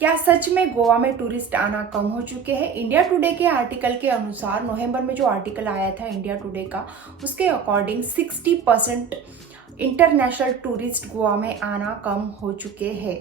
क्या सच में गोवा में टूरिस्ट आना कम हो चुके हैं? इंडिया टुडे के आर्टिकल के अनुसार नवंबर में जो आर्टिकल आया था इंडिया टुडे का, उसके अकॉर्डिंग 60% इंटरनेशनल टूरिस्ट गोवा में आना कम हो चुके हैं।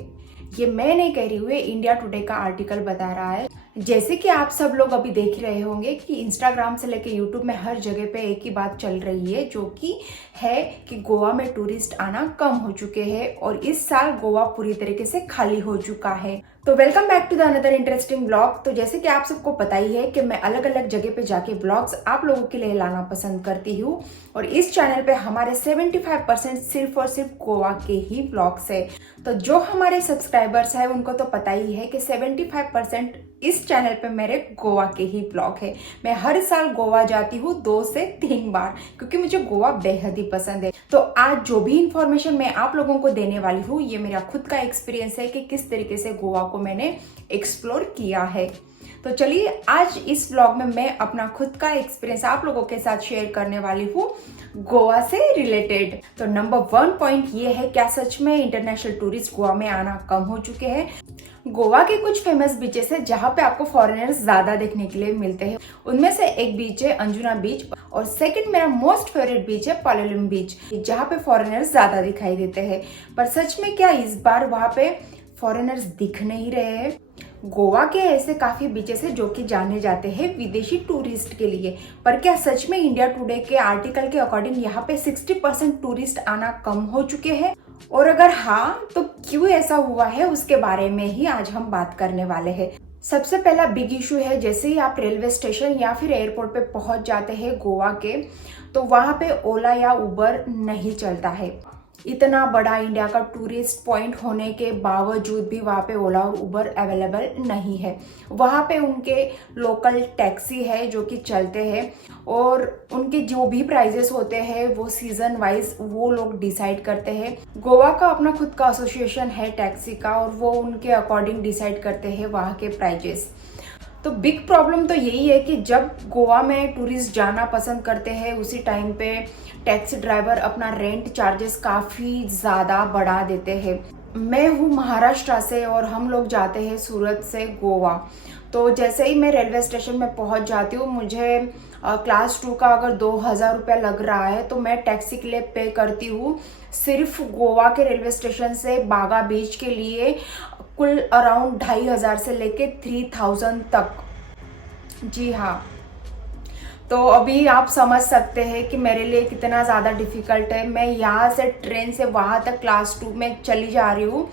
ये मैं नहीं कह रही हूँ, इंडिया टुडे का आर्टिकल बता रहा है। जैसे कि आप सब लोग अभी देख रहे होंगे कि इंस्टाग्राम से लेके यूट्यूब में हर जगह पे एक ही बात चल रही है, जो कि है कि गोवा में टूरिस्ट आना कम हो चुके हैं और इस साल गोवा पूरी तरीके से खाली हो चुका है। तो welcome back to the another interesting blog. तो जैसे कि आप सबको पता ही है कि मैं अलग अलग जगह पे जाके ब्लॉग्स आप लोगों के लिए लाना पसंद करती हूँ और इस चैनल पे हमारे 75% सिर्फ और सिर्फ गोवा के ही ब्लॉग्स है। तो जो हमारे सब्सक्राइबर्स है उनको तो पता ही है कि 75% इस चैनल पे मेरे गोवा के ही ब्लॉग है। मैं हर साल गोवा जाती हूँ 2 से 3 बार, क्योंकि मुझे गोवा बेहद ही पसंद है। तो आज जो भी इंफॉर्मेशन मैं आप लोगों को देने वाली हूँ, ये मेरा खुद का एक्सपीरियंस है कि किस तरीके से गोवा को मैंने एक्सप्लोर किया है। तो चलिए आज इस ब्लॉग में मैं अपना खुद का एक्सपीरियंस आप लोगों के साथ शेयर करने वाली हूँ गोवा से रिलेटेड। तो नंबर 1 पॉइंट ये है, क्या सच में इंटरनेशनल टूरिस्ट गोवा में आना कम हो चुके हैं? गोवा के कुछ फेमस बीचेस है जहाँ पे आपको फॉरेनर्स ज्यादा देखने के लिए मिलते हैं। उनमें से एक बीच है अंजुना बीच और सेकंड मेरा मोस्ट फेवरेट बीच है पालोलेम बीच, जहाँ पे फॉरेनर्स ज्यादा दिखाई देते हैं। पर सच में क्या इस बार वहाँ पे फॉरेनर्स दिख नहीं रहे हैं? गोवा के ऐसे काफी बीचेस है जो कि जाने जाते हैं विदेशी टूरिस्ट के लिए, पर क्या सच में इंडिया टुडे के आर्टिकल के अकॉर्डिंग यहाँ पे 60% टूरिस्ट आना कम हो चुके हैं? और अगर हाँ, तो क्यों ऐसा हुआ है उसके बारे में ही आज हम बात करने वाले हैं। सबसे पहला बिग इशू है, जैसे ही आप रेलवे स्टेशन या फिर एयरपोर्ट पे पहुंच जाते हैं गोवा के, तो वहां पे ओला या उबर नहीं चलता है। इतना बड़ा इंडिया का टूरिस्ट पॉइंट होने के बावजूद भी वहाँ पे ओला और उबर अवेलेबल नहीं है। वहाँ पे उनके लोकल टैक्सी है जो कि चलते हैं और उनके जो भी प्राइजेस होते हैं वो सीजन वाइज वो लोग डिसाइड करते हैं। गोवा का अपना खुद का एसोसिएशन है टैक्सी का और वो उनके अकॉर्डिंग डिसाइड करते हैं वहाँ के प्राइजेस। तो बिग प्रॉब्लम तो यही है कि जब गोवा में टूरिस्ट जाना पसंद करते हैं उसी टाइम पे टैक्सी ड्राइवर अपना रेंट चार्जेस काफ़ी ज़्यादा बढ़ा देते हैं। मैं हूँ महाराष्ट्र से और हम लोग जाते हैं सूरत से गोवा। तो जैसे ही मैं रेलवे स्टेशन में पहुँच जाती हूँ, मुझे क्लास 2 का अगर 2000 रुपया लग रहा है तो मैं टैक्सी के लिए पे करती हूँ सिर्फ गोवा के रेलवे स्टेशन से बागा बीच के लिए कुल अराउंड 2500 से लेके 3000 तक। जी हाँ, तो अभी आप समझ सकते हैं कि मेरे लिए कितना ज़्यादा डिफ़िकल्ट है। मैं यहाँ से ट्रेन से वहाँ तक क्लास 2 में चली जा रही हूँ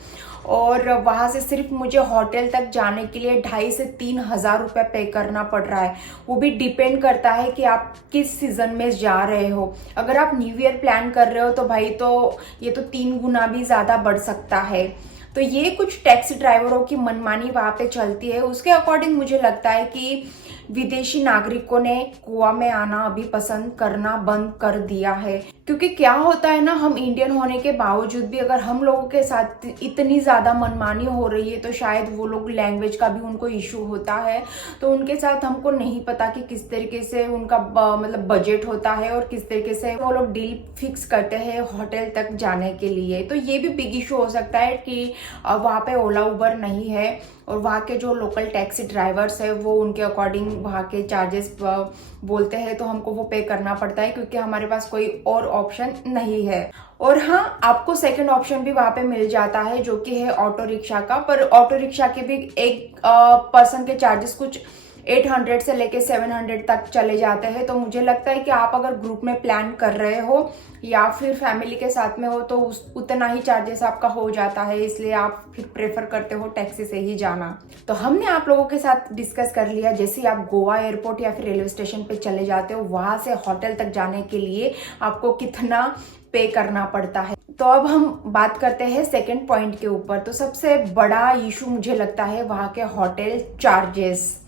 और वहाँ से सिर्फ मुझे होटल तक जाने के लिए 2500 से 3000 रुपये पे करना पड़ रहा है। वो भी डिपेंड करता है कि आप किस सीज़न में जा रहे हो। अगर आप न्यू ईयर प्लान कर रहे हो तो भाई तो ये तो 3 गुना भी ज़्यादा बढ़ सकता है। तो ये कुछ टैक्सी ड्राइवरों की मनमानी वहाँ पे चलती है। उसके अकॉर्डिंग मुझे लगता है कि विदेशी नागरिकों ने गोवा में आना अभी पसंद करना बंद कर दिया है। क्योंकि क्या होता है ना, हम इंडियन होने के बावजूद भी अगर हम लोगों के साथ इतनी ज़्यादा मनमानी हो रही है तो शायद वो लोग लैंग्वेज का भी उनको इशू होता है। तो उनके साथ हमको नहीं पता कि किस तरीके से उनका मतलब बजट होता है और किस तरीके से वो लोग डील फिक्स करते हैं होटल तक जाने के लिए। तो ये भी बिग इशू हो सकता है कि वहाँ पे ओला उबर नहीं है और वहाँ के जो लोकल टैक्सी ड्राइवर्स है वो उनके अकॉर्डिंग वहाँ के चार्जेस बोलते हैं, तो हमको वो पे करना पड़ता है क्योंकि हमारे पास कोई और ऑप्शन नहीं है। और हाँ, आपको सेकंड ऑप्शन भी वहाँ पे मिल जाता है जो कि है ऑटो रिक्शा का, पर ऑटो रिक्शा के भी एक पर्सन के चार्जेस कुछ 800 से लेके 700 तक चले जाते हैं। तो मुझे लगता है कि आप अगर ग्रुप में प्लान कर रहे हो या फिर फैमिली के साथ में हो तो उतना ही चार्जेस आपका हो जाता है, इसलिए आप फिर प्रेफर करते हो टैक्सी से ही जाना। तो हमने आप लोगों के साथ डिस्कस कर लिया, जैसे ही आप गोवा एयरपोर्ट या फिर रेलवे स्टेशन पे चले जाते हो वहां से होटल तक जाने के लिए आपको कितना पे करना पड़ता है। तो अब हम बात करते हैं सेकेंड पॉइंट के ऊपर। तो सबसे बड़ा इशू मुझे लगता है वहाँ के होटल चार्जेस।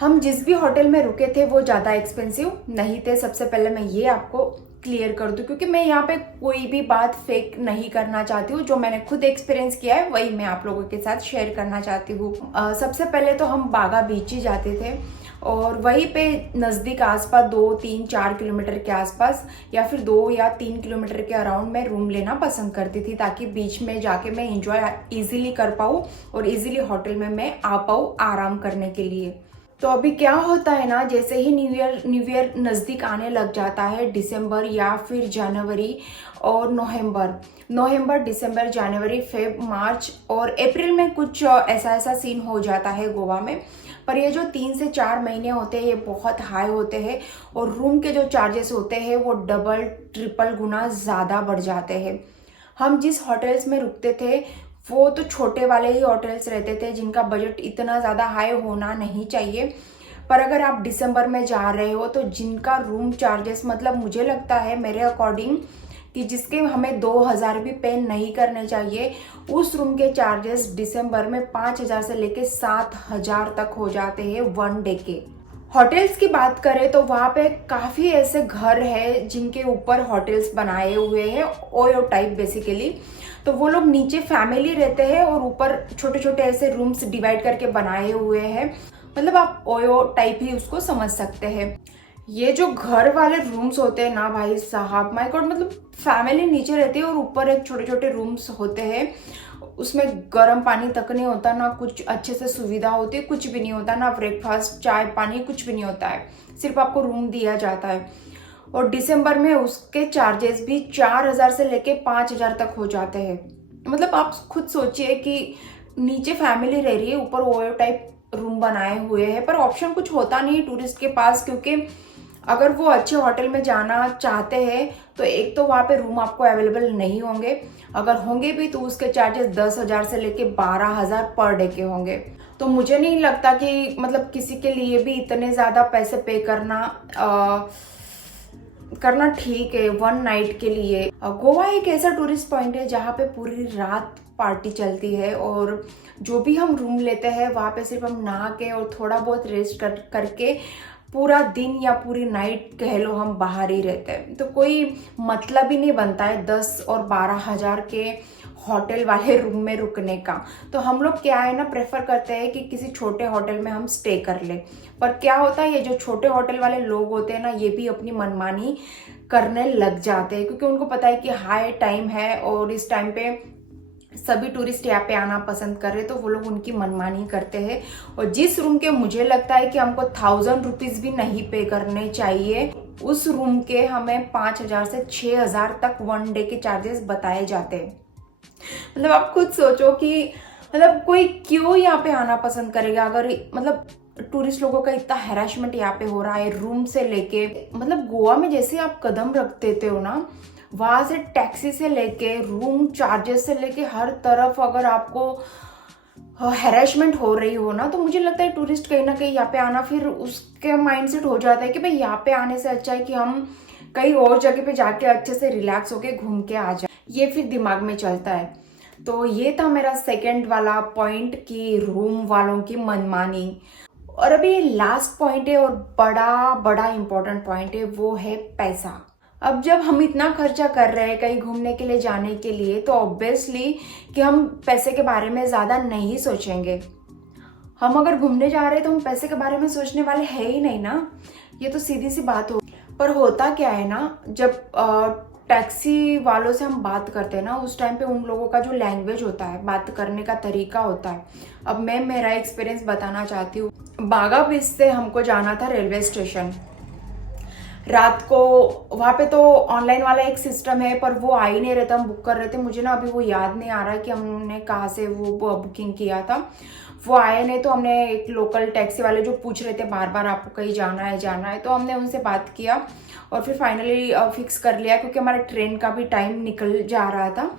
हम जिस भी होटल में रुके थे वो ज़्यादा एक्सपेंसिव नहीं थे। सबसे पहले मैं ये आपको क्लियर कर दूं, क्योंकि मैं यहाँ पे कोई भी बात फेक नहीं करना चाहती हूँ। जो मैंने खुद एक्सपीरियंस किया है वही मैं आप लोगों के साथ शेयर करना चाहती हूँ। सबसे पहले तो हम बागा बीच ही जाते थे और वहीं पे नज़दीक आसपास 2-3-4 किलोमीटर के आसपास या फिर 2 या 3 किलोमीटर के अराउंड मैं रूम लेना पसंद करती थी, ताकि बीच में जाके मैं इंजॉय इजीली कर पाऊँ और इजीली होटल में मैं आ पाऊँ आराम करने के लिए। तो अभी क्या होता है ना, जैसे ही न्यू ईयर नज़दीक आने लग जाता है, दिसंबर या फिर जनवरी और नवंबर दिसंबर जनवरी फेब मार्च और अप्रैल में कुछ ऐसा सीन हो जाता है गोवा में। पर ये जो 3 से 4 महीने होते हैं ये बहुत हाई होते हैं और रूम के जो चार्जेस होते हैं वो डबल ट्रिपल गुना ज़्यादा बढ़ जाते हैं। हम जिस होटल्स में रुकते थे वो तो छोटे वाले ही होटल्स रहते थे जिनका बजट इतना ज़्यादा हाई होना नहीं चाहिए। पर अगर आप दिसंबर में जा रहे हो तो जिनका रूम चार्जेस, मतलब मुझे लगता है मेरे अकॉर्डिंग कि जिसके हमें 2,000 भी पे नहीं करने चाहिए, उस रूम के चार्जेस दिसंबर में 5,000 से लेके 7,000 तक हो जाते हैं 1 डे के। होटल्स की बात करें तो वहाँ पे काफ़ी ऐसे घर है जिनके ऊपर होटल्स बनाए हुए हैं, ओयो टाइप बेसिकली। तो वो लोग नीचे फैमिली रहते हैं और ऊपर छोटे छोटे ऐसे रूम्स डिवाइड करके बनाए हुए हैं, मतलब आप ओयो टाइप ही उसको समझ सकते हैं। ये जो घर वाले रूम्स होते हैं ना भाई साहब, माय गॉड, मतलब फैमिली नीचे रहती है और ऊपर एक छोटे छोटे रूम्स होते हैं, उसमें गर्म पानी तक नहीं होता, ना कुछ अच्छे से सुविधा होती है, कुछ भी नहीं होता, ना ब्रेकफास्ट चाय पानी कुछ भी नहीं होता है, सिर्फ आपको रूम दिया जाता है। और दिसंबर में उसके चार्जेस भी 4,000 से लेके 5,000 तक हो जाते हैं। मतलब आप खुद सोचिए कि नीचे फैमिली रह रही है, ऊपर ओयो टाइप रूम बनाए हुए हैं, पर ऑप्शन कुछ होता नहीं टूरिस्ट के पास, क्योंकि अगर वो अच्छे होटल में जाना चाहते हैं तो एक तो वहाँ पे रूम आपको अवेलेबल नहीं होंगे, अगर होंगे भी तो उसके चार्जेस 10,000 से लेके 12,000 पर डे के होंगे। तो मुझे नहीं लगता कि मतलब किसी के लिए भी इतने ज़्यादा पैसे पे करना ठीक है 1 नाइट के लिए। गोवा एक ऐसा टूरिस्ट पॉइंट है जहाँ पे पूरी रात पार्टी चलती है और जो भी हम रूम लेते हैं वहाँ पे सिर्फ हम नहा के और थोड़ा बहुत रेस्ट करके पूरा दिन या पूरी नाइट कह लो हम बाहर ही रहते हैं। तो कोई मतलब ही नहीं बनता है 10 और 12,000 के होटल वाले रूम में रुकने का। तो हम लोग क्या है ना, प्रेफर करते हैं कि किसी छोटे होटल में हम स्टे कर ले। पर क्या होता है, ये जो छोटे होटल वाले लोग होते हैं ना, ये भी अपनी मनमानी करने लग जाते हैं, क्योंकि उनको पता है कि हाई टाइम है और इस टाइम पे सभी टूरिस्ट यहाँ पे आना पसंद कर रहे, तो वो लोग उनकी मनमानी करते हैं। और जिस रूम के मुझे लगता है कि हमको 1,000 रुपीज भी नहीं पे करने चाहिए, उस रूम के हमें 5,000 से 6,000 तक 1 डे के चार्जेस बताए जाते हैं। मतलब आप खुद सोचो कि मतलब कोई क्यों यहाँ पे आना पसंद करेगा, अगर मतलब टूरिस्ट लोगों का इतना हैरेसमेंट यहाँ पे हो रहा है रूम से लेके। मतलब गोवा में जैसे आप कदम रख देते हो ना, वहाँ से टैक्सी से लेके रूम चार्जेस से लेके हर तरफ अगर आपको हैरेसमेंट हो रही हो ना, तो मुझे लगता है टूरिस्ट कहीं ना कहीं यहाँ पे आना, फिर उसके माइंडसेट हो जाता है कि भाई यहाँ पे आने से अच्छा है कि हम कहीं और जगह पे जाके अच्छे से रिलैक्स होके घूम के आ जाए, ये फिर दिमाग में चलता है। तो ये था मेरा सेकंड वाला पॉइंट कि रूम वालों की मनमानी। और अभी ये लास्ट पॉइंट है और बड़ा इंपॉर्टेंट पॉइंट है, वो है पैसा। अब जब हम इतना खर्चा कर रहे हैं कहीं घूमने के लिए जाने के लिए, तो ऑब्वियसली कि हम पैसे के बारे में ज़्यादा नहीं सोचेंगे। हम अगर घूमने जा रहे हैं तो हम पैसे के बारे में सोचने वाले हैं ही नहीं ना, ये तो सीधी सी बात हो। पर होता क्या है ना, जब टैक्सी वालों से हम बात करते हैं ना, उस टाइम पे उन लोगों का जो लैंग्वेज होता है, बात करने का तरीका होता है। अब मैं मेरा एक्सपीरियंस बताना चाहती हूँ। बागा बीच से हमको जाना था रेलवे स्टेशन रात को। वहाँ पे तो ऑनलाइन वाला एक सिस्टम है, पर वो आ ही नहीं रहता, हम बुक कर रहे थे। मुझे ना अभी वो याद नहीं आ रहा है कि हमने कहाँ से वो बुकिंग किया था, वो आए नहीं। तो हमने एक लोकल टैक्सी वाले जो पूछ रहे थे बार बार आपको कहीं जाना है, तो हमने उनसे बात किया और फिर फाइनली फिक्स कर लिया, क्योंकि हमारे ट्रेन का भी टाइम निकल जा रहा था।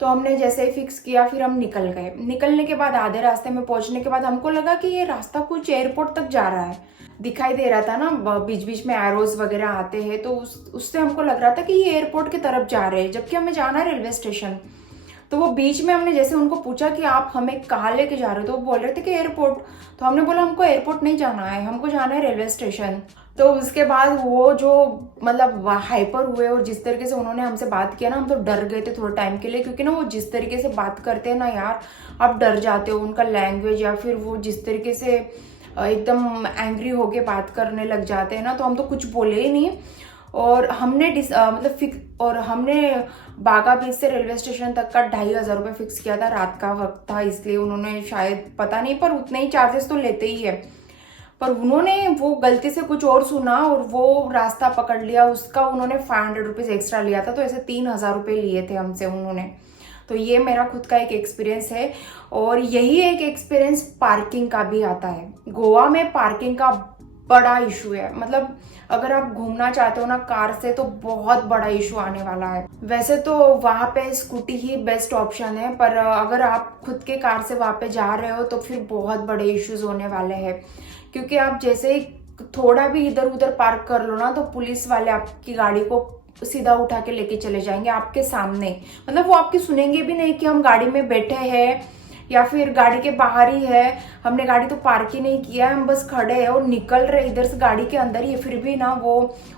तो हमने जैसे ही फिक्स किया फिर हम निकल गए। निकलने के बाद आधे रास्ते में पहुंचने के बाद हमको लगा कि ये रास्ता कुछ एयरपोर्ट तक जा रहा है, दिखाई दे रहा था ना, बीच बीच में एरोज वगैरह आते हैं, तो उससे हमको लग रहा था कि ये एयरपोर्ट की तरफ जा रहे हैं, जबकि हमें जाना है रेलवे स्टेशन। तो वो बीच में हमने जैसे उनको पूछा कि आप हमें कहाँ लेके जा रहे हो, तो वो बोल रहे थे कि एयरपोर्ट। तो हमने बोला हमको एयरपोर्ट नहीं जाना है, हमको जाना है रेलवे स्टेशन। तो उसके बाद वो जो मतलब हाइपर हुए और जिस तरीके से उन्होंने हमसे बात किया ना, हम तो डर गए थे थोड़े टाइम के लिए, क्योंकि ना वो जिस तरीके से बात करते हैं ना यार, आप डर जाते हो उनका लैंग्वेज, या फिर वो जिस तरीके से एकदम एंग्री होके बात करने लग जाते हैं ना, तो हम तो कुछ बोले ही नहीं। और हमने हमने बागा बीच से रेलवे स्टेशन तक का 2500 रुपये फिक्स किया था, रात का वक्त था इसलिए उन्होंने शायद पता नहीं, पर उतने ही चार्जेस तो लेते ही है। पर उन्होंने वो गलती से कुछ और सुना और वो रास्ता पकड़ लिया, उसका उन्होंने 500 रुपीज़ एक्स्ट्रा लिया था, तो ऐसे 3000 रुपये लिए थे हमसे उन्होंने। तो ये मेरा खुद का एक एक्सपीरियंस है। और यही एक एक्सपीरियंस पार्किंग का भी आता है। गोवा में पार्किंग का बड़ा इशू है, मतलब अगर आप घूमना चाहते हो ना कार से, तो बहुत बड़ा इशू आने वाला है। वैसे तो वहाँ पे स्कूटी ही बेस्ट ऑप्शन है, पर अगर आप खुद के कार से वहाँ पे जा रहे हो तो फिर बहुत बड़े इश्यूज होने वाले हैं, क्योंकि आप जैसे ही थोड़ा भी इधर उधर पार्क कर लो ना, तो पुलिस वाले आपकी गाड़ी को सीधा उठा के लेके चले जाएंगे आपके सामने। मतलब वो आपकी सुनेंगे भी नहीं कि हम गाड़ी में बैठे हैं या फिर गाड़ी के बाहर ही है, हमने गाड़ी तो पार्क ही नहीं किया है, हम बस खड़े हैं और निकल रहे इधर से गाड़ी के अंदर ही है, फिर भी ना वो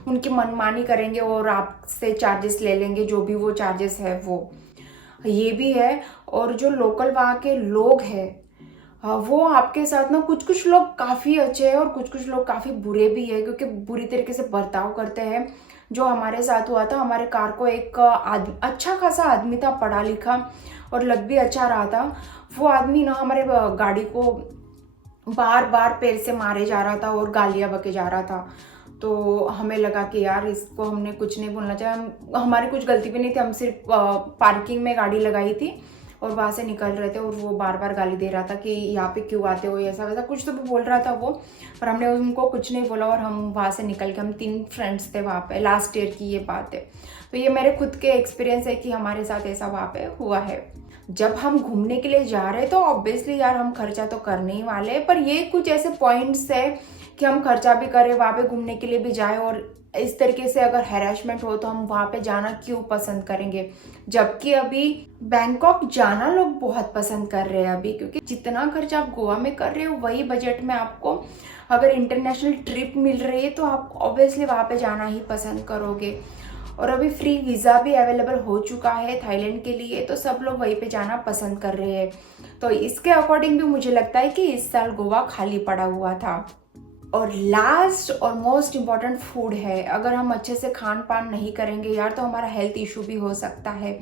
उनकी मनमानी करेंगे और आपसे चार्जेस ले लेंगे, जो भी वो चार्जेस है वो। ये भी है। और जो लोकल वहाँ के लोग हैं, वो आपके साथ ना कुछ कुछ लोग काफ़ी अच्छे हैं और कुछ कुछ लोग काफ़ी बुरे भी है, क्योंकि बुरी तरीके से बर्ताव करते हैं। जो हमारे साथ हुआ था, हमारे कार को एक अच्छा खासा आदमी था, पढ़ा लिखा और लग भी अच्छा रहा था। वो आदमी ना हमारे गाड़ी को बार बार पैर से मारे जा रहा था और गालियाँ बके जा रहा था। तो हमें लगा कि यार इसको हमने कुछ नहीं बोलना चाहिए, हमारी कुछ गलती भी नहीं थी, हम सिर्फ पार्किंग में गाड़ी लगाई थी और वहाँ से निकल रहे थे और वो बार बार गाली दे रहा था कि यहाँ पे क्यों आते हो, ऐसा वैसा कुछ तो बोल रहा था वो। पर हमने उनको कुछ नहीं बोला और हम वहाँ से निकल के, हम 3 फ्रेंड्स थे वहाँ पे, लास्ट ईयर की ये बात है। तो ये मेरे खुद के एक्सपीरियंस है कि हमारे साथ ऐसा वहाँ पे हुआ है। जब हम घूमने के लिए जा रहे हैं तो ऑब्वियसली यार हम खर्चा तो करने ही वाले हैं, पर ये कुछ ऐसे पॉइंट्स है कि हम खर्चा भी करें, वहाँ पे घूमने के लिए भी जाए, और इस तरीके से अगर हैरेसमेंट हो तो हम वहाँ पे जाना क्यों पसंद करेंगे। जबकि अभी बैंकॉक जाना लोग बहुत पसंद कर रहे हैं अभी, क्योंकि जितना खर्चा आप गोवा में कर रहे हो वही बजट में आपको अगर इंटरनेशनल ट्रिप मिल रही है तो आप ऑब्वियसली वहाँ पे जाना ही पसंद करोगे। और अभी फ्री वीज़ा भी अवेलेबल हो चुका है थाईलैंड के लिए, तो सब लोग वहीं पे जाना पसंद कर रहे हैं। तो इसके अकॉर्डिंग भी मुझे लगता है कि इस साल गोवा खाली पड़ा हुआ था। और लास्ट और मोस्ट इम्पॉर्टेंट फूड है। अगर हम अच्छे से खान पान नहीं करेंगे यार तो हमारा हेल्थ इशू भी हो सकता है।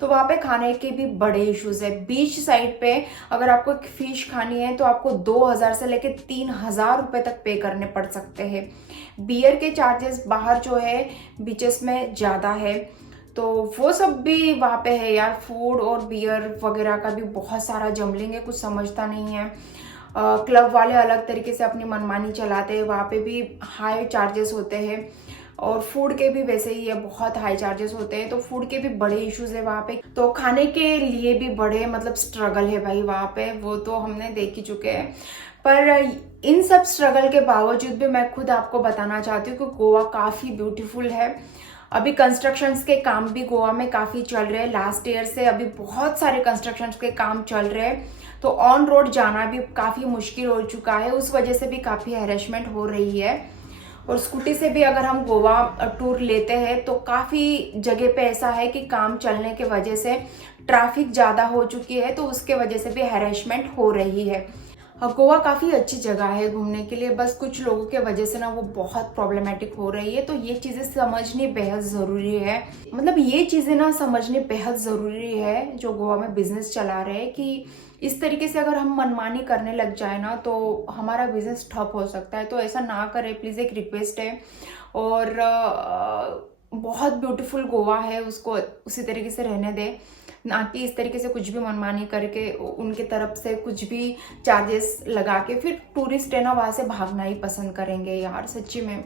तो वहाँ पे खाने के भी बड़े इश्यूज है। बीच साइड पे अगर आपको फिश खानी है तो आपको 2000 से लेके 3000 रुपये तक पे करने पड़ सकते हैं। बियर के चार्जेस बाहर जो है बीचेस में ज़्यादा है, तो वो सब भी वहाँ पे है यार। फूड और बियर वगैरह का भी बहुत सारा जमलिंग है, कुछ समझता नहीं है। क्लब वाले अलग तरीके से अपनी मनमानी चलाते हैं, वहाँ पे भी हाई चार्जेस होते हैं। और फूड के भी वैसे ही है, बहुत हाई चार्जेस होते हैं, तो फूड के भी बड़े इश्यूज है वहाँ पे। तो खाने के लिए भी बड़े मतलब स्ट्रगल है भाई वहाँ पे, वो तो हमने देख ही चुके हैं। पर इन सब स्ट्रगल के बावजूद भी मैं खुद आपको बताना चाहती हूँ कि गोवा काफ़ी ब्यूटीफुल है। अभी कंस्ट्रक्शंस के काम भी गोवा में काफ़ी चल रहे हैं। लास्ट ईयर से अभी बहुत सारे कंस्ट्रक्शंस के काम चल रहे हैं, तो ऑन रोड जाना भी काफ़ी मुश्किल हो चुका है। उस वजह से भी काफ़ी हैरेसमेंट हो रही है। और स्कूटी से भी अगर हम गोवा टूर लेते हैं तो काफ़ी जगह पे ऐसा है कि काम चलने के वजह से ट्रैफिक ज़्यादा हो चुकी है, तो उसके वजह से भी हैरेसमेंट हो रही है। गोवा काफ़ी अच्छी जगह है घूमने के लिए, बस कुछ लोगों के वजह से ना वो बहुत प्रॉब्लमेटिक हो रही है। तो ये चीज़ें समझनी बेहद ज़रूरी है, मतलब ये चीज़ें ना समझनी बेहद ज़रूरी है जो गोवा में बिजनेस चला रहे हैं, कि इस तरीके से अगर हम मनमानी करने लग जाए ना तो हमारा बिजनेस ठप हो सकता है। तो ऐसा ना करें प्लीज़, एक रिक्वेस्ट है। और बहुत ब्यूटीफुल गोवा है, उसको उसी तरीके से रहने दें, ना कि इस तरीके से कुछ भी मनमानी करके उनके तरफ से कुछ भी चार्जेस लगा के फिर टूरिस्ट है ना वहाँ से भागना ही पसंद करेंगे यार, सच्ची में।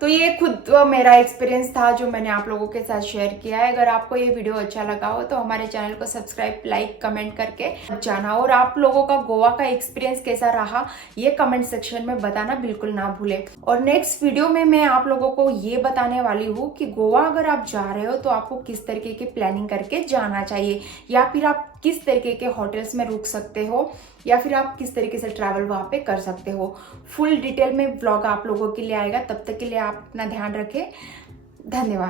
तो ये खुद मेरा एक्सपीरियंस था जो मैंने आप लोगों के साथ शेयर किया है। अगर आपको ये वीडियो अच्छा लगा हो तो हमारे चैनल को सब्सक्राइब, लाइक, कमेंट करके जाना। और आप लोगों का गोवा का एक्सपीरियंस कैसा रहा ये कमेंट सेक्शन में बताना बिल्कुल ना भूलें। और नेक्स्ट वीडियो में मैं आप लोगों को ये बताने वाली हूँ कि गोवा अगर आप जा रहे हो तो आपको किस तरीके की प्लानिंग करके जाना चाहिए, या फिर आप आप किस तरीके के होटल्स में रुक सकते हो या फिर आप किस तरीके से ट्रैवल वहाँ पे कर सकते हो। फुल डिटेल में व्लॉग आप लोगों के लिए आएगा। तब तक के लिए आप अपना ध्यान रखें। धन्यवाद।